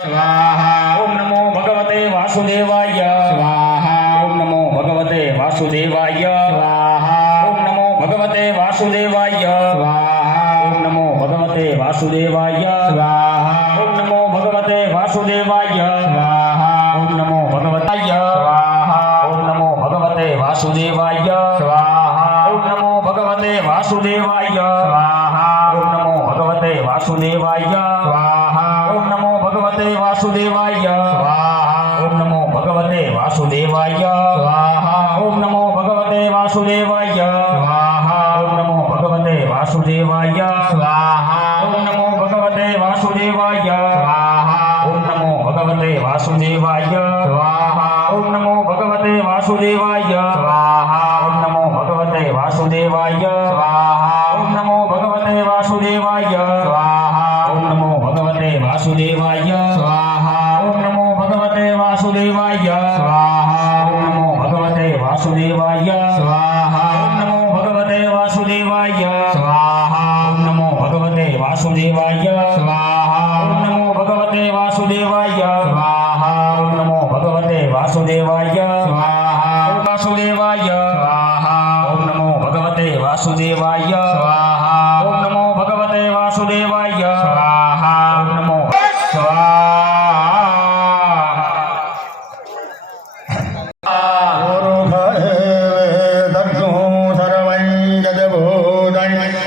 સ્વાહા ઓમ નમો ભગવતે વાસુદેવાય સ્વાહા ઓમ નમો ભગવતે વાસુદેવાય સ્વાહા ઓમ નમો ભગવતે વાસુદેવાય સ્વાહા ઓમ નમો ભગવતે વાસુદેવાય સ્વાહા ઓમ નમો ભગવતે વાસુદેવાય સ્વાહા ઓમ નમો ભગવતાય સ્વાહા ઓમ નમો ભગવતે વાસુદેવાય સ્વાહા ઓમ નમો ભગવતે વાસુદેવાય સ્વાહા ઓમ નમો ભગવતે વાસુદેવાય સ્વાહા ઓમ નમો ભગવતે વાસુદેવાય સ્વાહા ઓમ નમો ભગવતે વાસુદેવાય સ્વાહા ઓમ નમો ભગવતે વાસુદેવાય સ્વાહા ઓમ નમો ભગવતે વાસુદેવાય સ્વાહા ઓમ નમો ભગવતે વાસુદેવાય સ્વાહા ઓમ નમો ભગવતે વાસુદેવાય સ્વાહા ઓમ નમો ભગવતે વાસુદેવાય સ્વાહા ઓમ નમો ભગવતે વાસુદેવાય સ્વાહા ઓમ નમો ભગવતે વાસુદેવાય સ્વાહા ઓમ નમો ભગવતે વાસુદેવાય સ્વાહા ઓમ નમો ભગવતે વાસુદેવાય વાસુદેવાય સ્વાહા નમો ભગવતે વાસુદેવાય સ્વાહા નમો ભગવતે વાસુદેવાય સ્વાહા નમો ભગવતે વાસુદેવાય સ્વાહા નમો ભગવતે વાસુદેવાય સ્વાહા વાસુદેવાય સ્વાહા ઓમ નમો ભગવતે વાસુદેવાય સ્વાહા ઓમ નમો ભગવતે વાસુદેવાય સ્વાહા